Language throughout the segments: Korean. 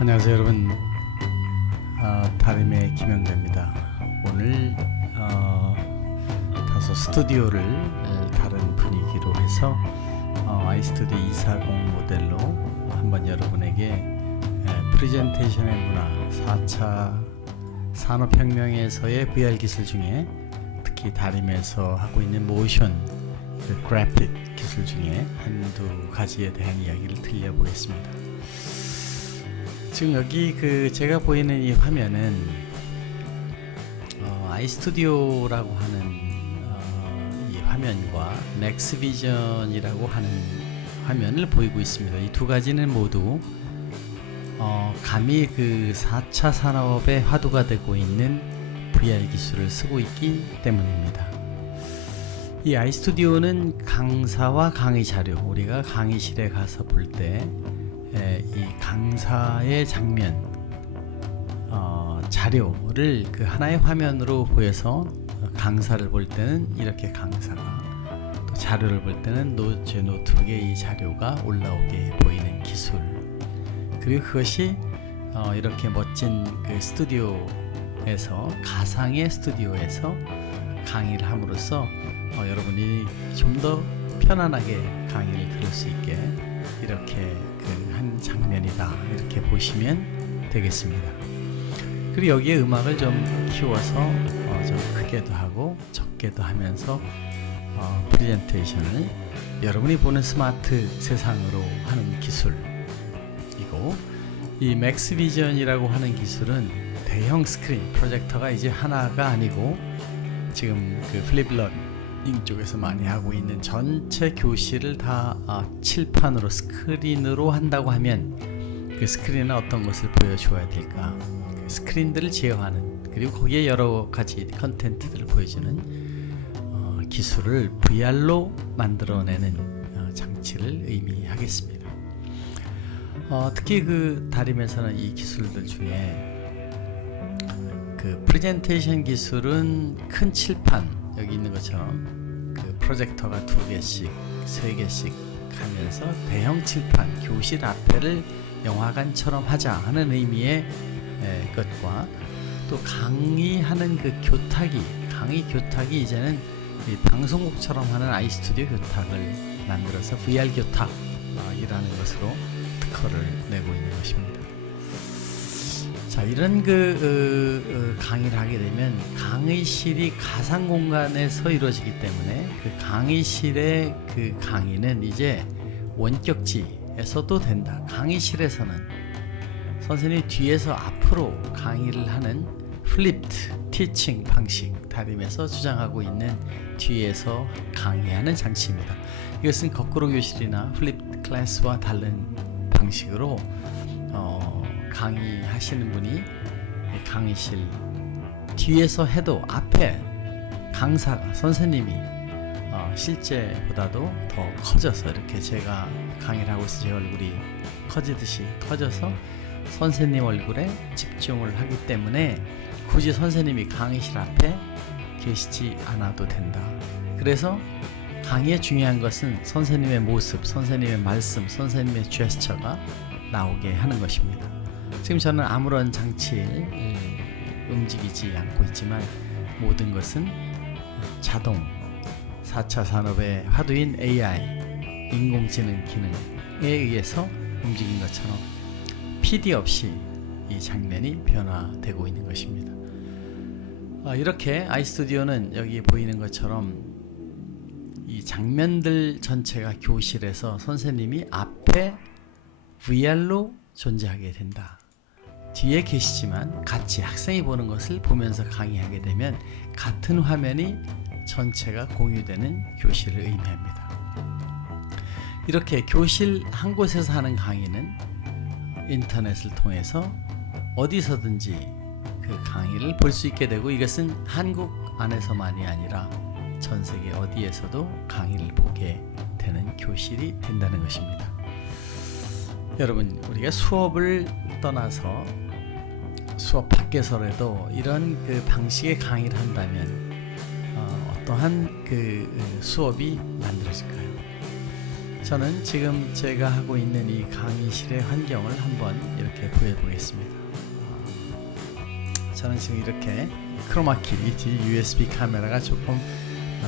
안녕하세요 여러분 어, 다림의 김영대입니다 오늘 어, 다소 스튜디오를 에, 다른 분위기로 해서 어, 아이스튜디오 240 모델로 한번 여러분에게 에, 프레젠테이션의 문화 4차 산업혁명에서의 VR 기술 중에 특히 다림에서 하고 있는 모션 그 그래픽 기술 중에 한두 가지에 대한 이야기를 들려보겠습니다. 지금 여기 그 제가 보이는 이 화면은 어, 아이스튜디오라고 하는 어, 이 화면과 맥스비전이라고 하는 화면을 보이고 있습니다. 이 두 가지는 모두 어, 감히 그 4차 산업의 화두가 되고 있는 VR 기술을 쓰고 있기 때문입니다. 이 아이스튜디오는 강사와 강의 자료, 우리가 강의실에 가서 볼때 에, 이 강사의 장면 어, 자료를 그 하나의 화면으로 보여서 강사를 볼 때는 이렇게 강사가 또 자료를 볼 때는 노, 제 노트북에 이 자료가 올라오게 보이는 기술. 그리고 그것이 어, 이렇게 멋진 그 스튜디오에서 가상의 스튜디오에서 강의를 함으로써 어, 여러분이 좀 더 편안하게 강의를 들을 수 있게 이렇게 그 한 장면이다 이렇게 보시면 되겠습니다. 그리고 여기에 음악을 좀 키워서 어, 좀 크게도 하고 적게도 하면서 어, 프레젠테이션을 여러분이 보는 스마트 세상으로 하는 기술이고 이 맥스 비전이라고 하는 기술은 대형 스크린 프로젝터가 이제 하나가 아니고 지금 그 플립러 닝 쪽에서 많이 하고 있는 전체 교실을 다 아, 칠판으로 스크린으로 한다고 하면 그 스크린은 어떤 것을 보여줘야 될까? 그 스크린들을 제어하는 그리고 거기에 여러 가지 컨텐츠들을 보여주는 어, 기술을 VR로 만들어내는 어, 장치를 의미하겠습니다. 어, 특히 그 다림에서는 이 기술들 중에 그 프레젠테이션 기술은 큰 칠판 여기 있는 것처럼 그 프로젝터가 두 개씩, 세 개씩 하면서 대형 칠판, 교실 앞에를 영화관처럼 하자 하는 의미의 에, 것과 또 강의하는 그 교탁이, 강의 교탁이 이제는 이 방송국처럼 하는 아이스튜디오 교탁을 만들어서 VR 교탁이라는 것으로 특허를 내고 있는 것입니다. 자 이런 그 어, 어, 강의를 하게 되면 강의실이 가상 공간에서 이루어지기 때문에 그 강의실의 그 강의는 이제 원격지에서도 된다. 강의실에서는 선생님이 뒤에서 앞으로 강의를 하는 플립트 티칭 방식 다림에서 주장하고 있는 뒤에서 강의하는 장치입니다. 이것은 거꾸로 교실이나 플립 클래스와 다른 방식으로 어, 강의하시는 분이 강의실 뒤에서 해도 앞에 강사가 선생님이 어, 실제보다도 더 커져서 이렇게 제가 강의를 하고 있어 제 얼굴이 커지듯이 커져서 선생님 얼굴에 집중을 하기 때문에 굳이 선생님이 강의실 앞에 계시지 않아도 된다. 그래서 강의의 중요한 것은 선생님의 모습, 선생님의 말씀, 선생님의 제스처가 나오게 하는 것입니다. 지금 저는 아무런 장치를 음, 움직이지 않고 있지만 모든 것은 자동 4차 산업의 화두인 AI 인공지능 기능에 의해서 움직인 것처럼 PD 없이 이 장면이 변화되고 있는 것입니다. 아, 이렇게 아이스튜디오는 여기 보이는 것처럼 이 장면들 전체가 교실에서 선생님이 앞에 VR로 존재하게 된다. 뒤에 계시지만 같이 학생이 보는 것을 보면서 강의하게 되면 같은 화면이 전체가 공유되는 교실을 의미합니다. 이렇게 교실 한 곳에서 하는 강의는 인터넷을 통해서 어디서든지 그 강의를 볼 수 있게 되고 이것은 한국 안에서만이 아니라 전 세계 어디에서도 강의를 보게 되는 교실이 된다는 것입니다. 여러분 우리가 수업을 떠나서 수업 밖에서라도 이런 그 방식의 강의를 한다면 어, 떠한 그 수업이 만들어질까요? 저는 지금 제가 하고 있는 이 강의실의 환경을 한번 이렇게 보여보겠습니다. 어, 저는 지금 이렇게 크로마키 이뒤 USB 카메라가 조금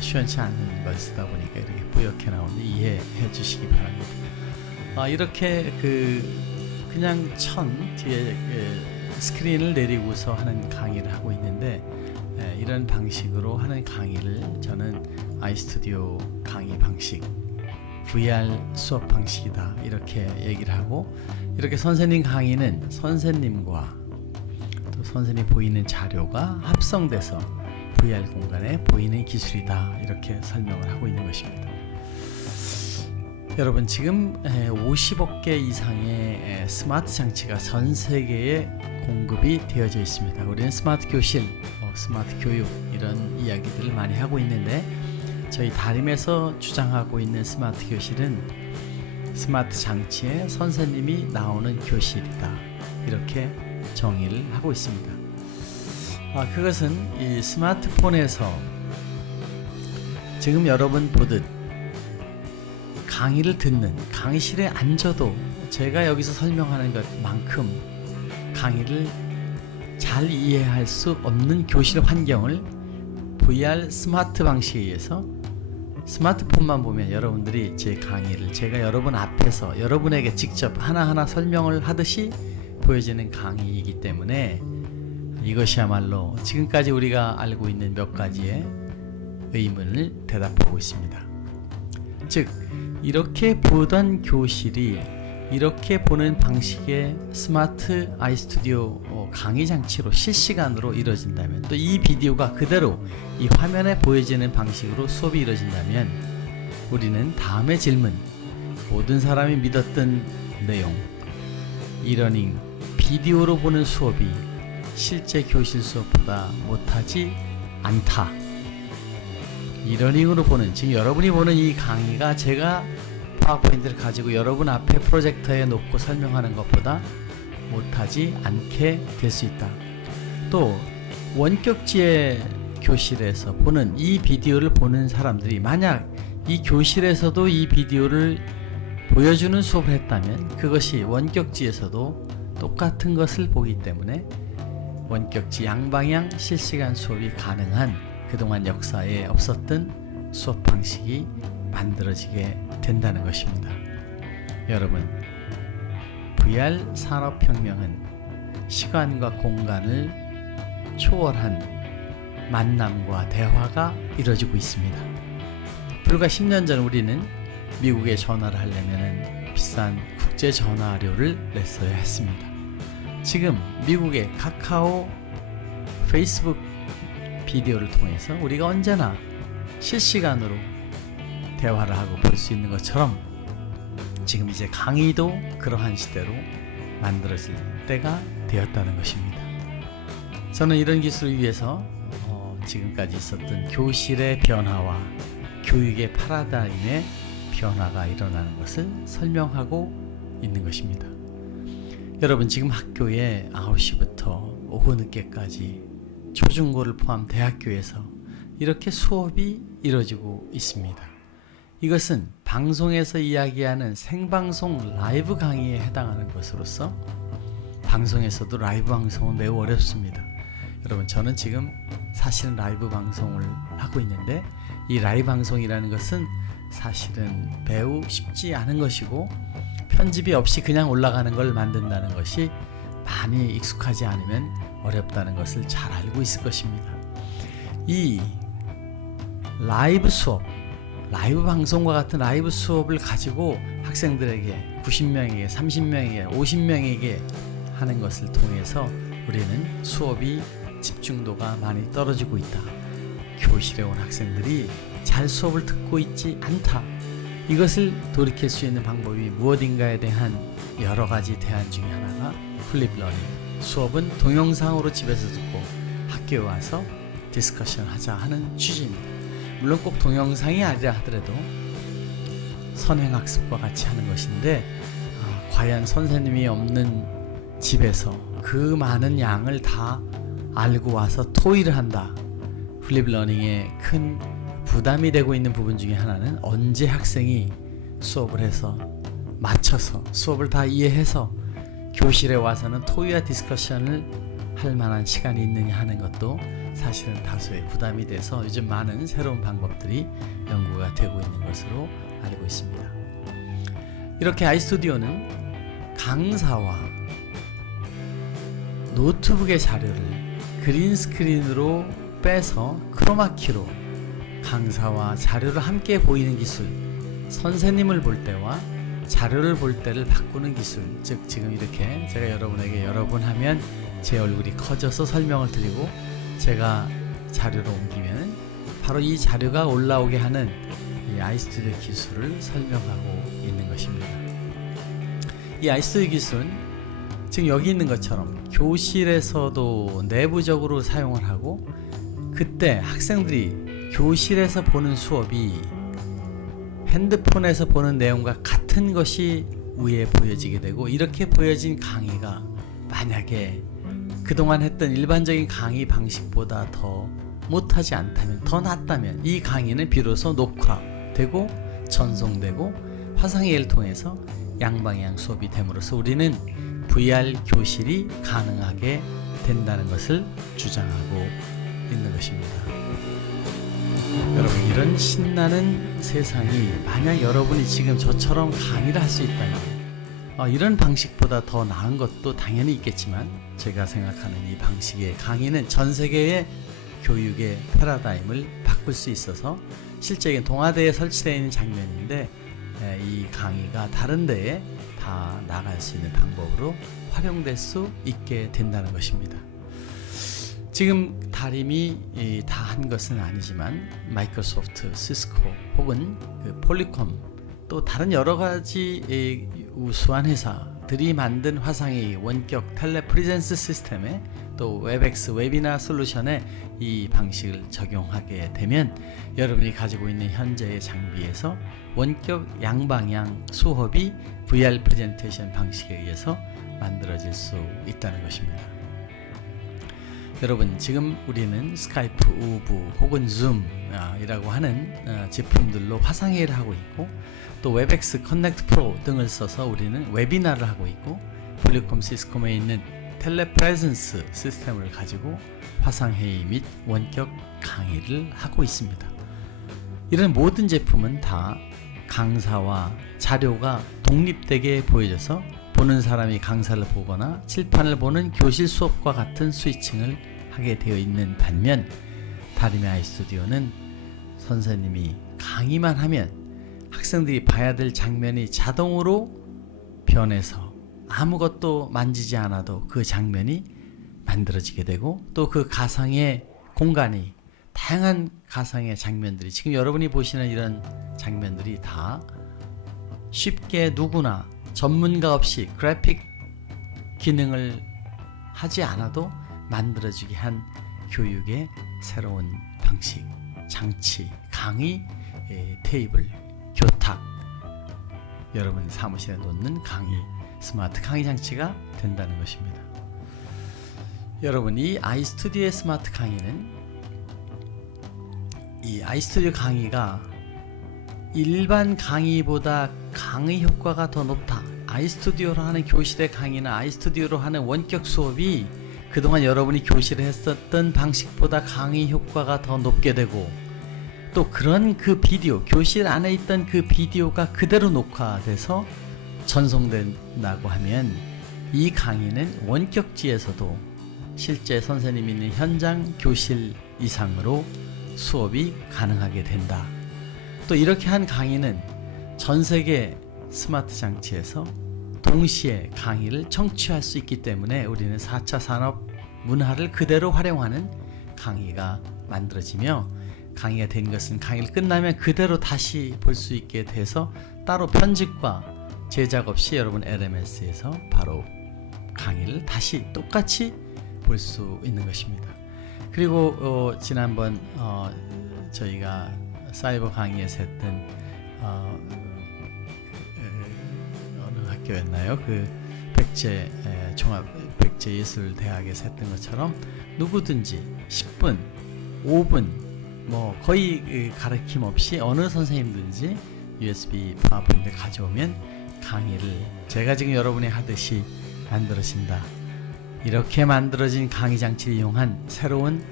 시원치 않은 걸 쓰다 보니까 이렇게 뿌옇게 나오는데 이해해 주시기 바랍니다. 아, 이렇게 그 그냥 천 뒤에 그 스크린을 내리고서 하는 강의를 하고 있는데 에, 이런 방식으로 하는 강의를 저는 아이스튜디오 강의 방식 VR 수업 방식이다 이렇게 얘기를 하고 이렇게 선생님 강의는 선생님과 또 선생님 보이는 자료가 합성돼서 VR 공간에 보이는 기술이다 이렇게 설명을 하고 있는 것입니다. 여러분 지금 50억 개 이상의 에, 스마트 장치가 전 세계에 공급이 되어져 있습니다. 우리는 스마트 교실, 뭐 스마트 교육 이런 이야기들을 많이 하고 있는데 저희 다림에서 주장하고 있는 스마트 교실은 스마트 장치에 선생님이 나오는 교실이다 이렇게 정의를 하고 있습니다. 아, 그것은 이 스마트폰에서 지금 여러분 보듯 강의를 듣는 강의실에 앉아도 제가 여기서 설명하는 것만큼 강의를 잘 이해할 수 없는 교실 환경을 VR 스마트 방식에 의해서 스마트폰만 보면 여러분들이 제 강의를 제가 여러분 앞에서 여러분에게 직접 하나하나 설명을 하듯이 보여지는 강의이기 때문에 이것이야말로 지금까지 우리가 알고 있는 몇 가지의 의문을 대답하고 있습니다. 즉 이렇게 보던 교실이 이렇게 보는 방식의 스마트 아이스튜디오 어, 강의 장치로 실시간으로 이루어진다면 또 이 비디오가 그대로 이 화면에 보여지는 방식으로 수업이 이루어진다면 우리는 다음의 질문 모든 사람이 믿었던 내용 이러닝 비디오로 보는 수업이 실제 교실 수업보다 못하지 않다. 이러닝으로 보는 지금 여러분이 보는 이 강의가 제가 파워포인트를 가지고 여러분 앞에 프로젝터에 놓고 설명하는 것보다 못하지 않게 될 수 있다. 또 원격지의 교실에서 보는 이 비디오를 보는 사람들이 만약 이 교실에서도 이 비디오를 보여주는 수업을 했다면 그것이 원격지에서도 똑같은 것을 보기 때문에 원격지 양방향 실시간 수업이 가능한 그동안 역사에 없었던 수업 방식이 만들어지게 된다는 것입니다. 여러분, VR 산업혁명은 시간과 공간을 초월한 만남과 대화가 이루어지고 있습니다. 불과 10년 전 우리는 미국에 전화를 하려면 비싼 국제 전화료를 냈어야 했습니다. 지금 미국의 카카오, 페이스북 비디오를 통해서 우리가 언제나 실시간으로 대화를 하고 볼 수 있는 것처럼 지금 이제 강의도 그러한 시대로 만들어질 때가 되었다는 것입니다. 저는 이런 기술을 위해서 어, 지금까지 있었던 교실의 변화와 교육의 파라다임의 변화가 일어나는 것을 설명하고 있는 것입니다. 여러분 지금 학교에 9시부터 오후 늦게까지 초중고를 포함 대학교에서 이렇게 수업이 이루어지고 있습니다. 이것은 방송에서 이야기하는 생방송 라이브 강의에 해당하는 것으로서 방송에서도 라이브 방송은 매우 어렵습니다. 여러분 저는 지금 사실은 라이브 방송을 하고 있는데 이 라이브 방송이라는 것은 사실은 매우 쉽지 않은 것이고 편집이 없이 그냥 올라가는 걸 만든다는 것이 많이 익숙하지 않으면 어렵다는 것을 잘 알고 있을 것입니다. 이 라이브 수업, 라이브 방송과 같은 라이브 수업을 가지고 학생들에게 90명에게, 30명에게, 50명에게 하는 것을 통해서 우리는 수업이 집중도가 많이 떨어지고 있다. 교실에 온 학생들이 잘 수업을 듣고 있지 않다. 이것을 돌이킬 수 있는 방법이 무엇인가에 대한 여러 가지 대안 중에 하나가 플립 러닝. 수업은 동영상으로 집에서 듣고 학교에 와서 디스커션 하자 하는 취지입니다. 물론 꼭 동영상이 아니라 하더라도 선행학습과 같이 하는 것인데 아, 과연 선생님이 없는 집에서 그 많은 양을 다 알고 와서 토의를 한다. 플립 러닝의 큰 부담이 되고 있는 부분 중에 하나는 언제 학생이 수업을 해서 맞춰서 수업을 다 이해해서 교실에 와서는 토의와 디스커션을 할 만한 시간이 있느냐 하는 것도 사실은 다소의 부담이 돼서 요즘 많은 새로운 방법들이 연구가 되고 있는 것으로 알고 있습니다. 이렇게 아이스튜디오는 강사와 노트북의 자료를 그린 스크린으로 빼서 크로마키로 강사와 자료를 함께 보이는 기술, 선생님을 볼 때와 자료를 볼 때를 바꾸는 기술, 즉 지금 이렇게 제가 여러분에게 여러 번 하면 제 얼굴이 커져서 설명을 드리고 제가 자료를 옮기면 바로 이 자료가 올라오게 하는 이 아이스튜디오 기술을 설명하고 있는 것입니다. 이 아이스튜디오 기술은 지금 여기 있는 것처럼 교실에서도 내부적으로 사용을 하고 그때 학생들이 교실에서 보는 수업이 핸드폰에서 보는 내용과 같은 것이 위에 보여지게 되고 이렇게 보여진 강의가 만약에 그동안 했던 일반적인 강의 방식보다 더 못하지 않다면 더 낫다면 이 강의는 비로소 녹화되고 전송되고 화상회의를 통해서 양방향 수업이 됨으로써 우리는 VR 교실이 가능하게 된다는 것을 주장하고 있는 것입니다. 여러분 이런 신나는 세상이 만약 여러분이 지금 저처럼 강의를 할 수 있다면 어, 이런 방식보다 더 나은 것도 당연히 있겠지만 제가 생각하는 이 방식의 강의는 전 세계의 교육의 패러다임을 바꿀 수 있어서 실제 동아대에 설치되어 있는 장면인데 에, 이 강의가 다른 데에 다 나갈 수 있는 방법으로 활용될 수 있게 된다는 것입니다. 지금 다림이 다 한 것은 아니지만 마이크로소프트, 시스코 혹은 그 폴리콤 또 다른 여러 가지 이 우수한 회사들이 만든 화상의 원격 텔레 프리젠스 시스템에 또 웹엑스 웨비나 솔루션에 이 방식을 적용하게 되면 여러분이 가지고 있는 현재의 장비에서 원격 양방향 수업이 VR 프레젠테이션 방식에 의해서 만들어질 수 있다는 것입니다. 여러분 지금 우리는 스카이프, 우부 혹은 줌이라고 하는 어, 제품들로 화상회의를 하고 있고 또 웹엑스 커넥트 프로 등을 써서 우리는 웨비나를 하고 있고 폴리콤 시스콤에 있는 텔레프레젠스 시스템을 가지고 화상회의 및 원격 강의를 하고 있습니다. 이런 모든 제품은 다 강사와 자료가 독립되게 보여져서 보는 사람이 강사를 보거나 칠판을 보는 교실 수업과 같은 스위칭을 하게 되어 있는 반면 다리미 아이 스튜디오는 선생님이 강의만 하면 학생들이 봐야 될 장면이 자동으로 변해서 아무것도 만지지 않아도 그 장면이 만들어지게 되고 또 그 가상의 공간이 다양한 가상의 장면들이 지금 여러분이 보시는 이런 장면들이 다 쉽게 누구나 전문가 없이 그래픽 기능을 하지 않아도 만들어지게 한 교육의 새로운 방식, 장치, 강의, 에, 테이블, 교탁 여러분 사무실에 놓는 강의 스마트 강의 장치가 된다는 것입니다. 여러분 이 아이스튜디오의 스마트 강의는 이 아이스튜디오 강의가 일반 강의보다 강의 효과가 더 높다. 아이스튜디오로 하는 교실의 강의나 아이스튜디오로 하는 원격 수업이 그동안 여러분이 교실에 했었던 방식보다 강의 효과가 더 높게 되고 또 그런 그 비디오, 교실 안에 있던 그 비디오가 그대로 녹화돼서 전송된다고 하면 이 강의는 원격지에서도 실제 선생님이 있는 현장 교실 이상으로 수업이 가능하게 된다. 또 이렇게 한 강의는 전 세계 스마트 장치에서 동시에 강의를 청취할 수 있기 때문에 우리는 4차 산업 문화를 그대로 활용하는 강의가 만들어지며 강의가 된 것은 강의를 끝나면 그대로 다시 볼 수 있게 돼서 따로 편집과 제작 없이 여러분 LMS에서 바로 강의를 다시 똑같이 볼 수 있는 것입니다. 그리고 어, 지난번 어, 저희가 사이버 강의에서 했던 어, 그, 어느 학교였나요? 그 백제 에, 종합 백제 예술 대학에서 했던 것처럼 누구든지 10분, 5분 뭐 거의 그 가르침 없이 어느 선생님든지 USB 파워포인트 가져오면 강의를 제가 지금 여러분이 하듯이 만들어진다. 이렇게 만들어진 강의 장치를 이용한 새로운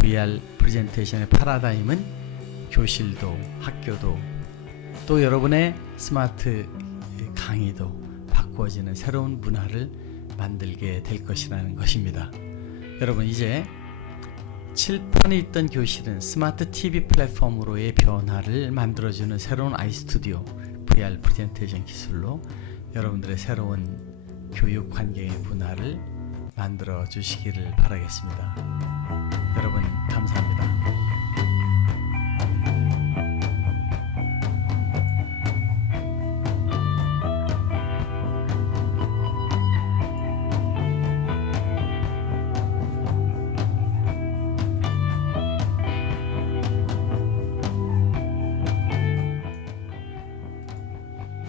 VR 프레젠테이션의 파라다임은 교실도 학교도 또 여러분의 스마트 강의도 바꾸어지는 새로운 문화를 만들게 될 것이라는 것입니다. 여러분 이제 칠판에 있던 교실은 스마트 TV 플랫폼으로의 변화를 만들어주는 새로운 아이스튜디오 VR 프레젠테이션 기술로 여러분들의 새로운 교육 환경의 문화를 만들어 주시기를 바라겠습니다. 여러분